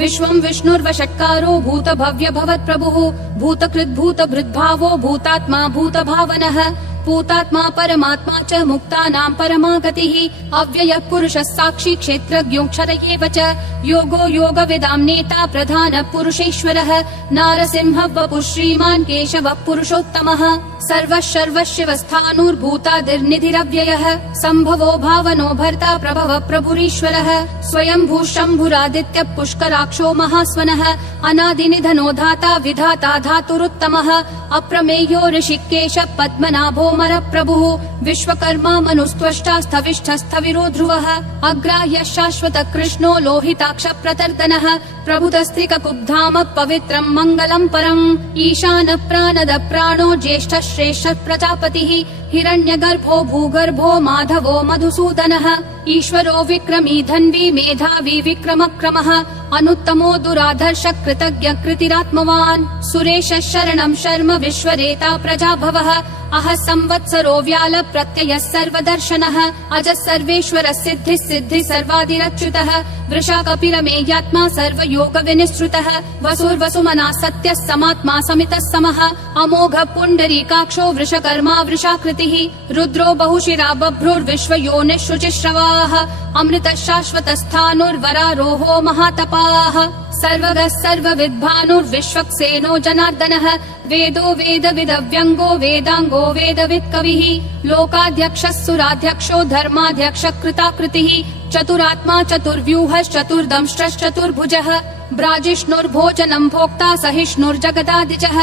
विश्वं विष्णुर्वषट्कारो भूत भव्य भवत् प्रभुः भूतकृद् भूत भृद्भावो भूतात्मा भूत भावनः भूतात्मा परमात्मा च मुक्तानां परमा गतिः अव्ययः पुरुषः साक्षी क्षेत्रज्ञोऽक्षर एव च योगो योगविदां नेता प्रधानः पुरुषेश्वरः नारसिंहः वपुः श्रीमान् केशवः पुरुषोत्तमः सर्वः सर्वशिवस्थाणुर्भूतादिर्निधिरव्ययः सम्भवो भावनो भर्ता प्रभवः प्रभुरीश्वरः स्वयंभू शम्भुरादित्यः पुष्कराक्षो महास्वनः अनादिनिधनो धाता विधाता धातुरुत्तमः अप्रमेयो ऋषिकेशः पद्मनाभो प्रभुः विश्वकर्मा मनुस्त्वष्टा स्थविष्ठस्थविरो ध्रुवः अग्राह्यः शाश्वतः कृष्णो लोहिताक्ष प्रतर्दनः प्रभुतस्त्रिककुब्धाम पवित्रम् मङ्गलम् परम् ईशानः प्राणदः प्राणो ज्येष्ठः श्रेष्ठः प्रजापतिः हिरण्यगर्भो भूगर्भो माधवो मधुसूदनः ईश्वरो विक्रमी धन्वी मेधावी विक्रमक्रमः अनुत्तमो दुराधर्ष कृतज्ञ कृतिरात्मवान् सुरेशः शरणं शर्म विश्वरेता प्रजाभवः अह संवत्सरो व्याल प्रत्ययः सर्वदर्शनः अजः सर्वेश्वरः सिद्धिः सिद्धिः सर्वादिरच्युतः वृषा कपिरमेयात्मा सर्वयोग विनिसृतः वसुर्वसुमना सत्यः समात्मा समितः समः अमोघ पुण्डरीकाक्षो वृषकर्मा वृषाकृतिः रुद्रो बहुशिरा बभ्रुर्विश्वयोनिः शुचिश्रवाः अमृतः शाश्वतस्थाणुर्वरारोहो महातपाः सर्वगः सर्वविद्भानुर्विश्वक्सेनो जनार्दनः वेदो वेदविदव्यङ्गो वेदाङ्गो वेदवित् कविः लोकाध्यक्षः सुराध्यक्षो धर्माध्यक्षः कृताकृतिः चतुरात्मा चतुर्व्यूहश्चतुर्दंष्ट्रश्चतुर्भुजः ब्राजिष्णुर्भोजनं भोक्ता सहिष्णुर्जगदादिजः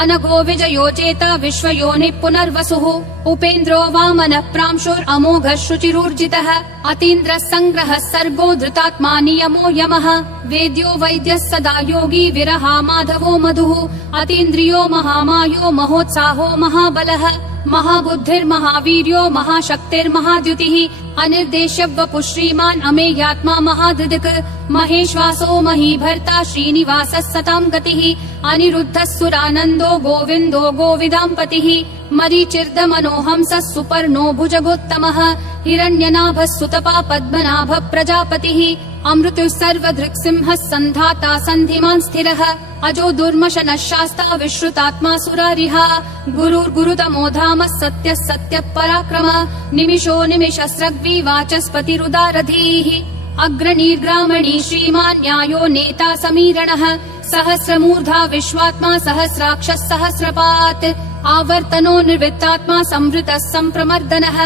अनघो विजयो जेता विश्वयोनिः पुनर्वसुः उपेन्द्रो वामनः प्रांशुरमोघः शुचिरूर्जितः अतीन्द्रः सङ्ग्रहः सर्गो धृतात्मा नियमो यमः वेद्यो वैद्यः सदा योगी विरहा माधवो मधुः अतीन्द्रियो महामायो महोत्साहो महाबलः महाबुद्धिर्महावीर्यो महाशक्तिर्महाद्युतिः अनिर्देश्य वपुः श्रीमान् अमेयात्मा महाधृदिक् महेश्वासो महीभर्ता श्रीनिवासः सतां गतिः अनिरुद्धः सुरानन्दो गोविन्दो गोविदाम्पतिः मरीचिर्दमनोहंसः सुपर्णो भुजगोत्तमः हिरण्यनाभः सुतपा पद्मनाभः प्रजापतिः अमृतुः सर्वधृक्सिंहः सन्धाता सन्धिमान् स्थिरः अजो दुर्मशनः शास्ता विश्रुतात्मा सुरारिः गुरुर्गुरुतमो धामः सत्यः सत्यः पराक्रमः निमिषो निमिषस्रग्वी वाचस्पतिरुदारधीः अग्रणीर्ग्रामणी श्रीमान् न्यायो नेता समीरणः सहस्रमूर्धा विश्वात्मा सहस्राक्षः सहस्रपात् आवर्तनो निर्वित्तात्मा संवृतः सम्प्रमर्दनः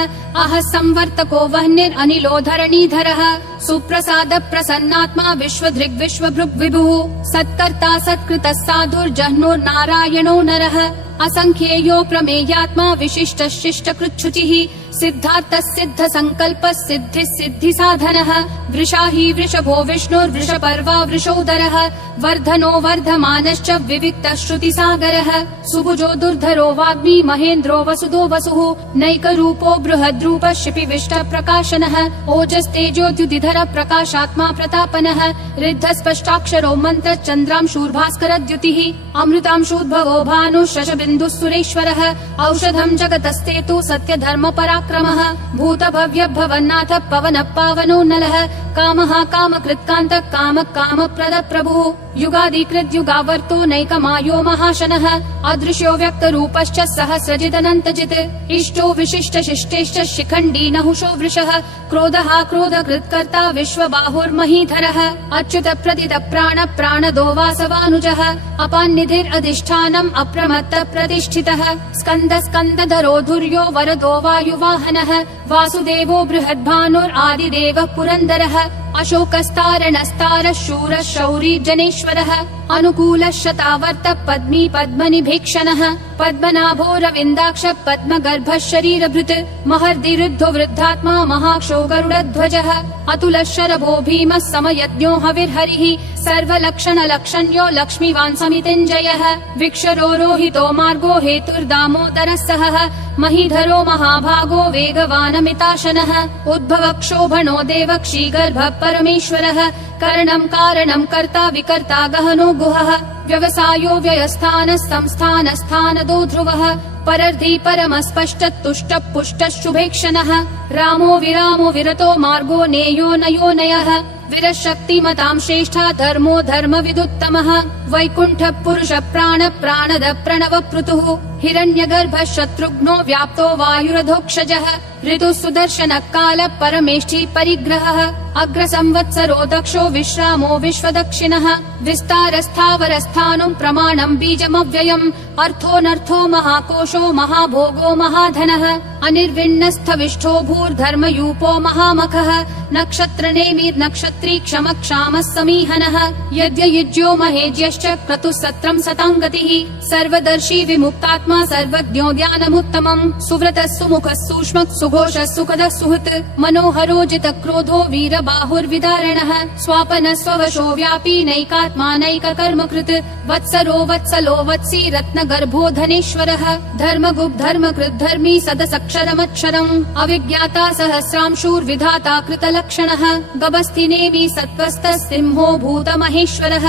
अह संवर्तको वह्निरनिलो धरणीधरः सुप्रसाद प्रसन्नात्मा विश्वधृग् विश्वभृग् विभुः सत्कर्ता सत्कृतः साधुर्जह्नुर्नारायणो नरः असंख्येयो प्रमेयात्मा विशिष्टः शिष्टकृच्छुचिः सिद्धार्थः सिद्ध संकल्पः सिद्धिः सिद्धि साधनः वृषाही वृषभो विष्णुर्वृषपर्वा वृषोदरः वर्धनो वर्धमानश्च विविक्तः श्रुतिसागरः सुभुजो दुर्धरो वाग्मी महेन्द्रो वसुदो वसुः नैकरूपो बृहद्रूपः शिपिविष्ट प्रकाशनः ओजस्तेजोद्युतिधर प्रकाशात्मा प्रतापनः ऋद्धस्पष्टाक्षरो मन्त्र चन्द्रांशूर्भास्करद्युतिः अमृतांशूद्भवो भानुः शशबिन्दुः सुरेश्वरः औषधं जगतस्तेतु सत्यधर्म पराक्रमः भूतभव्य भवन्नाथ पवनः पावनो नलः कामः कामकृत्कान्तः कामः कामप्रदः प्रभुः युगादिकृत् युगावर्तो नैकमायो महाशनः अदृश्यो व्यक्तरूपश्च सहस्रजिदनन्तजित् इष्टो विशिष्ट शिष्टेश्च शिखण्डी नहुषो वृषः क्रोधः क्रोधकृत्कर्ता विश्वबाहुर्महीधरः अच्युत प्रदित प्राण प्राणदो वासवानुजः अपान्निधिरधिष्ठानम् अप्रमत्त प्रतिष्ठितः स्कन्द स्कन्दधरो धुर्यो वरदो वायुवाहनः वासुदेवो बृहद्भानुरादिदेवः पुरन्दरः अशोकस्तारणस्तारः शूरः शौरी जनेश्वरः अनुकूलः शतावर्त पद्मी पद्मनिभीक्षणः पद्मनाभो रविन्दाक्ष पद्मगर्भः शरीरभृत् महर्दिरुद्धो वृद्धात्मा महाक्षो गरुडध्वजः अतुलः शरभो भीमः समयज्ञो हविर्हरिः सर्वलक्षणलक्षण्यो लक्ष्मीवान् समितिञ्जयः विक्षरो रोहितो मार्गो हेतुर्दामोदरः सहः महीधरो महाभागो वेगवानमिताशनः उद्भवः क्षोभणो देवक्षीगर्भः परमेश्वरः करणं कारणं कर्ता विकर्ता गहनो गुहः व्यवसायो व्ययस्थानः संस्थानस्थानदो ध्रुवः परर्धि परमस्पष्ट तुष्ट पुष्ट शुभेक्षणः रामो विरामो विरतो मार्गो नेयो नयो नयः विरशक्तिमतां श्रेष्ठा धर्मो धर्म विदुत्तमः वैकुण्ठ पुरुष प्राण प्राणद प्रणव पृथुः हिरण्यगर्भ शत्रुघ्नो व्याप्तो वायुरधोक्षजः ऋतु सुदर्शन काल परमेष्ठि परिग्रहः अग्र संवत्सरो दक्षो विश्रामो विश्वदक्षिणः विस्तारस्थावरस्थानं प्रमाणं बीजमव्ययम् अर्थोऽनर्थो महाकोशो महाभोगो महाधनः अनिर्विण्णस्थविष्ठो भूर्धर्मयूपो महामखः नक्षत्रनेमि नक्षत्री क्षम क्षामः समीहनः यज्ञयुज्यो महेज्यश्च क्रतुः सत्रं सतां गतिः सर्वदर्शी विमुक्तात्मा सर्वज्ञो ज्ञानमुत्तमम् सुव्रतः सुमुखः सूक्ष्मः सुघोषः सुखदः सुहृत् मनोहरो जितक्रोधो वीरबाहुर्विदारणः स्वापनः स्ववशो व्यापी नैकात्मा नैककर्मकृत् वत्सरो वत्सलो वत्सी रत्नगर्भो धनेश्वरः धर्मगुप् धर्मकृत् धर्मी सदसक्षरमक्षरम् अविज्ञाता सहस्रांशूर्विधाता कृतलक्षणः गभस्थिनेमि सत्त्वस्थः सिंहो भूतमहेश्वरः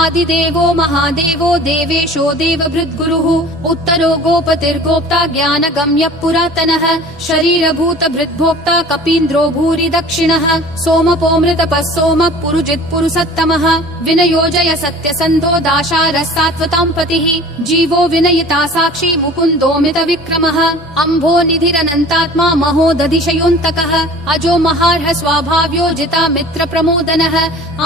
आदिदेवो महादेवो देवेशो देवभृद्गुरुः उत्तरो गोपतिर्गोप्ता ज्ञानगम्यः पुरातनः शरीरभूतभृद्भोक्ता कपीन्द्रो भूरि दक्षिणः सोमपोऽमृतपः सोमः पुरुजित् पुरुषोत्तमः विनयोजय सत्यसन्धो दाशारः सात्वतां पतिः जीवो विनयिता साक्षी मुकुन्दोमित विक्रमः अम्भो निधिरनन्तात्मा महोदधिशयोऽन्तकः अजो महार्ह स्वाभाव्यो जिता मित्र प्रमोदनः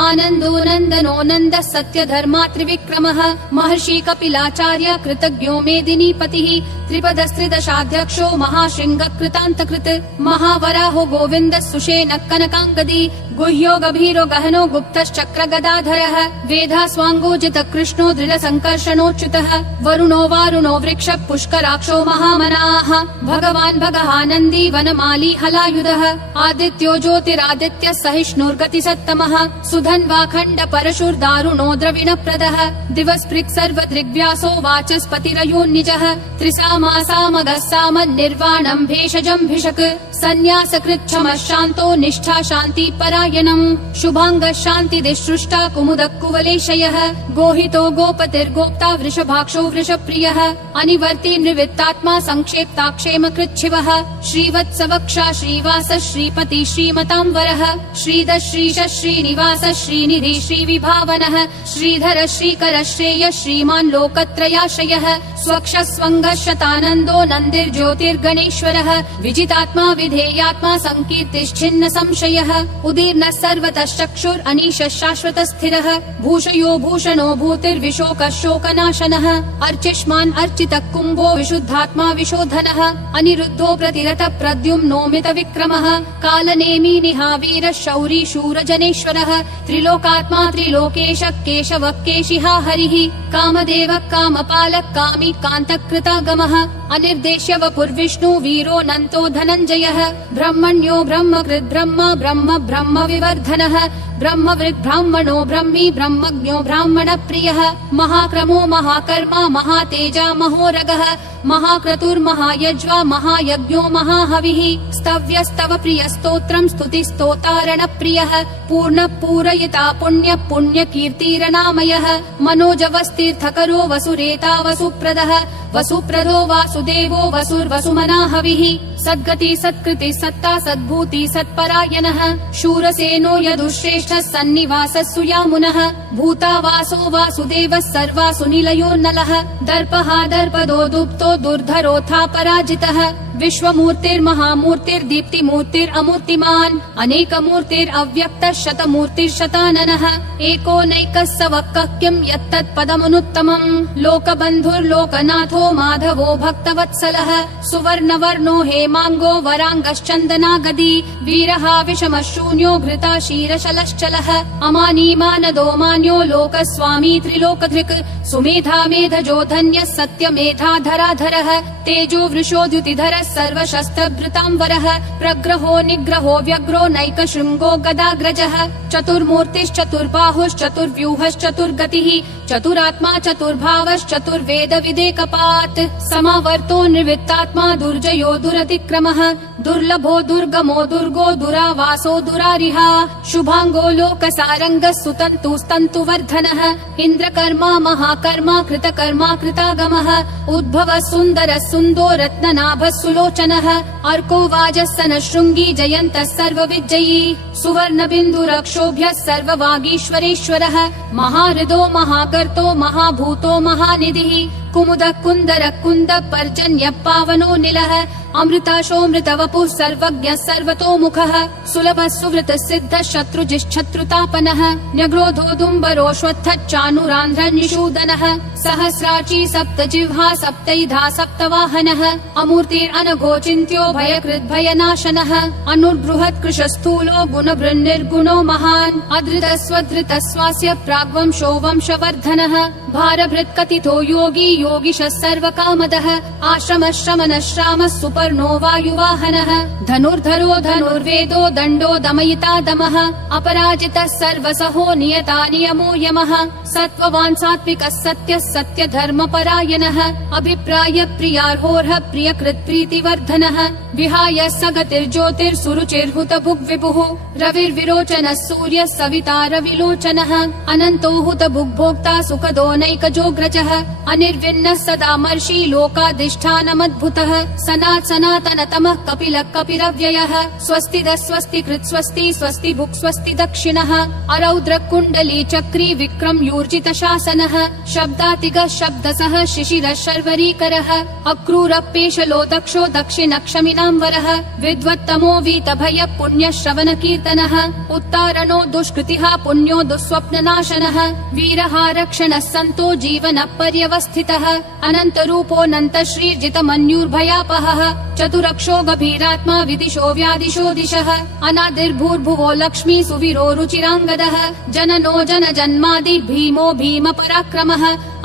आनन्दो नन्दनो नन्दः सत्य धर्मा त्रिविक्रमः महर्षि कपिलाचार्य कृतज्ञो मेदिनीपतिः त्रिपदस्त्रिदशाध्यक्षो महाशृंग कृतान्तकृत् महावराहो गोविन्द सुषेण कनकाङ्गदी गुह्यो गभीरो गहनो गुप्तश्चक्र गदाधरः वेधा स्वाङ्गोजित कृष्णो दृढ संकर्षणोच्युतः वरुणो वारुणो वृक्ष पुष्कराक्षो महामनाः भगवान् भगहानन्दी वनमाली हलायुधः आदित्यो ज्योतिरादित्य सहिष्णुर्गति सत्तमः सुधन्वाखण्ड परशुर्दारुणो द्रविणप्रदः दिवस्पृक् सर्वदृग्व्यासो वाचस्पतिरयोन्निजः त्रिसामासामगः सामन्निर्वाणम् भेषजम् भिषक् सन्न्यासकृच्छमः शान्तो निष्ठा शान्ति परायणम् शुभाङ्गः शान्तिदिसृष्टा कुमुदः कुवलेशयः गोहितो गोपतिर्गोप्ता वृषभाक्षो वृषप्रियः अनिवर्ति निवृत्तात्मा संक्षेप्ताक्षेम कृच्छिवः श्रीवत्सवक्षा श्रीवास श्रीपति श्रीमतां वरः श्रीद श्रीश श्रीनिवास श्रीनिधि श्रीविभावनः श्रीधर श्रीकर श्रेय श्रीमान् लोकत्रयाश्रयः स्वक्ष स्वङ्गः शतानन्दो नन्दिर्ज्योतिर्गणेश्वरः विजितात्मा विधेयात्मा संकीर्तिश्छिन्न संशयः उदीर्णः सर्वतः चक्षुर् अनीशः शाश्वतः स्थिरः भूषयो भूषणो भूतिर्विशोकः शोकनाशनः अर्चिष्मान् अर्चितः कुम्भो विशुद्धात्मा विशोधनः अनिरुद्धो प्रतिरथ प्रद्युम्नोमित विक्रमः कालनेमी निहावीरः शौरी शूरजनेश्वरः त्रिलोकात्मा त्रिलोकेश केशवः केशिहा हरिः कामदेवः कामपालः कामी कान्तकृतागमः अनिर्देश्य वपुर्विष्णु वीरो नन्तो धनञ्जयः ब्रह्मण्यो ब्रह्मकृत् ब्रह्म ब्रह्म ब्रह्म विवर्धनः ब्रह्मवृद् ब्राह्मणो ब्रह्मी ब्रह्मज्ञो ब्राह्मण प्रियः महाक्रमो महाकर्मा महातेजा महोरगः महाक्रतुर्महायज्वा महायज्ञो महाहविः स्तव्यस्तव प्रिय स्तोत्रम् स्तुतिस्तोतारण प्रियः पूर्ण पूरयिता पुण्य पुण्य कीर्तिरनामयः मनोजवस्तीर्थकरो वसुरेता वसुप्रदः वसुप्रदो वासुदेवो वसुर्वसुमना हविः सद्गति सत्कृति सत्ता सद्भूति सत्परायणः शूरसेनो यदुश्रेष्ठः सन्निवासः सुयामुनः भूतावासो वासुदेवः सर्वासु निलयोर्नलः दर्पः दर्पदो दुप्तो दुर्धरोऽथा पराजितः विश्वमूर्तिर्महामूर्तिर्दीप्तिमूर्तिरमूर्तिमान् अनेकमूर्तिरव्यक्तः शतमूर्तिर्शताननः एको नैकः स वक्कः किं यत्तत्पदमनुत्तमम् लोकबन्धुर्लोकनाथो माधवो भक्तवत्सलः सुवर्णवर्णो हेमाङ्गो वराङ्गश्चन्दनागदी वीरः विषमः शून्यो घृता क्षीरशलश्चलः अमानी मानदो मान्यो लोकस्वामी त्रिलोकधृक् सुमेधा मेधजो धन्यः सत्यमेधाधराधरः तेजो वृषोद्युतिधरः सर्वशस्त्रभृताम्बरः प्रग्रहो निग्रहो व्यग्रो नैकशृङ्गो गदाग्रजः चतुर्मूर्तिश्चतुर्बाहुश्चतुर्व्यूहश्चतुर्गतिः चतुरात्मा चतुर्भावश्चतुर्वेदविदेकपात् समावर्तो निर्वृत्तात्मा दुर्जयो दुरतिक्रमः दुर्लभो दुर्गमो दुर्गो दुरावासो दुरारिहा शुभाङ्गो लोकसारङ्गः सुतन्तुस्तन्तुवर्धनः इन्द्रकर्मा महाकर्मा कृतकर्मा कृतागमः उद्भवः सुन्दरः सुन्दो रत्ननाभः सुलोचनः अर्को वाजस्सनः शृङ्गी जयन्तः सर्वविजयी सुवर्णबिन्दुरक्षोभ्यः सर्ववागीश्वरेश्वरः महाहृदो महागर्तो महाभूतो महानिधिः कुमुदः कुन्दरः कुन्दः पर्जन्यः पावनो निलः अमृताशोऽमृतवपुः सर्वज्ञः सर्वतोमुखः सुलभः सुवृतः सिद्धः शत्रुजिश्शत्रुतापनः न्यग्रोधोदुम्बरोऽश्वत्थश्चानुरान्ध्रनिषूदनः सहस्राची सप्तजिह्वा सप्तैधा सप्तवाहनः अमूर्तिरनघोचिन्त्यो भयकृद्भयनाशनः अनुर्बृहत् कृशस्थूलो गुणभृन्निर्गुणो महान् अधृतः स्वधृतः स्वास्य प्राग्वंशो वंशवर्धनः भारभृत्कथितो योगी योगिशः सर्वकामदः आश्रमः श्रमणः श्रामः सुपर्णो वायुवाहनः धनुर्धरो धनुर्वेदो दण्डो दमयिता दमः अपराजितः सर्वसहो नियता नियमो यमः सत्त्ववान् सात्विकः सत्यः सत्यधर्मपरायणः अभिप्राय प्रियार्होर्ह प्रियकृत् प्रीतिवर्धनः विहाय सगतिर्ज्योतिर्सुरुचिर्हुतभुग्विभुः रविर्विरोचनः सूर्यः सविता रविलोचनः अनन्तो हुतभुग्भोक्ता सुखदो नैकजोग्रजः अनिर्विण्णः सदा मर्षि लोकाधिष्ठानमद्भुतः सनातनतमः कपिलः कपिरव्ययः स्वस्तिदः स्वस्तिकृत् स्वस्ति स्वस्ति भुक् स्वस्ति दक्षिणः अरौद्र कुण्डली चक्री विक्रम यूर्जित शासनः शब्दातिगः शब्दसः शिशिरः शर्वरीकरः अक्रूरपेशलो दक्षो दक्षिणक्षमिनाम्बरः विद्वत्तमो वीतभयः पुण्यश्रवण कीर्तनः उत्तारणो दुष्कृतिः पुण्यो दुःस्वप्ननाशनः वीरः रक्षणः सन्तो जीवनः पर्यवस्थितः अनन्तरूपोऽनन्त श्रीर्जितमन्युर्भयापहः चतुरक्षो गभीरात्मा विदिशो व्यादिशो दिशः अनादिर्भूर्भुवो लक्ष्मी सुवीरो रुचिराङ्गदः जननो जनजन्मादि भीमो भीम पराक्रमः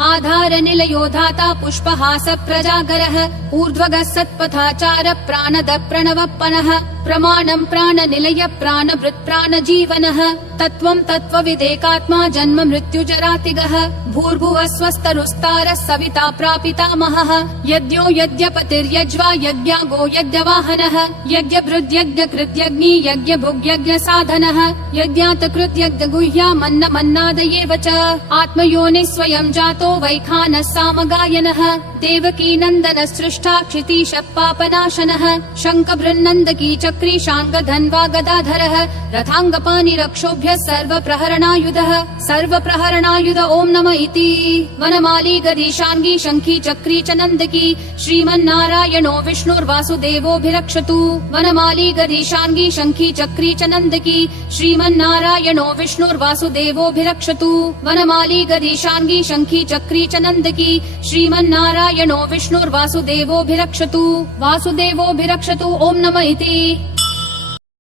आधार निलयो धाता पुष्पहास प्रजागरः ऊर्ध्वगः सत्पथाचार प्राणद प्रणवप्पनः प्रमाणं प्राणनिलय प्राणभृत् प्राणजीवनः तत्त्वं तत्त्वविदेकात्मा जन्म मृत्युजरातिगः भूर्भुवः स्वस्तरुस्तारः सविता प्रापितामहः यज्ञो यज्ञपतिर्यज्वा यज्ञागो यज्ञवाहनः यज्ञभृद्यज्ञकृत्यग्नि यज्ञभुग्यज्ञसाधनः यज्ञातकृत्यज्ञगुह्यामन्नमन्नादयेव च आत्मयोनिः स्वयं जातो वैखानः सामगायनः देवकी नन्दनः सृष्टा क्षितीशः पापनाशनः शङ्खबृन्नन्दकी चक्री शाङ्गधन्वा गदाधरः रथाङ्गपाणिरक्षोभ्यः सर्वप्रहरणायुध ॐ नमः इति वनमाली गदीशाङ्गी शङ्खी चक्री च नन्दकी श्रीमन्नारायणो विष्णुर्वासुदेवोऽभिरक्षतु वनमाली गदीशाङ्गी शङ्खी चक्री च नन्दकी श्रीमन्नारायणो विष्णुर्वासुदेवोऽभिरक्षतु वनमाली गदीशाङ्गी शङ्खी चक्री च नन्दकी श्रीमन्नारायणो विष्णुर्वासुदेवोऽभिरक्षतु वासुदेवोऽभिरक्षतु ॐ नमः इति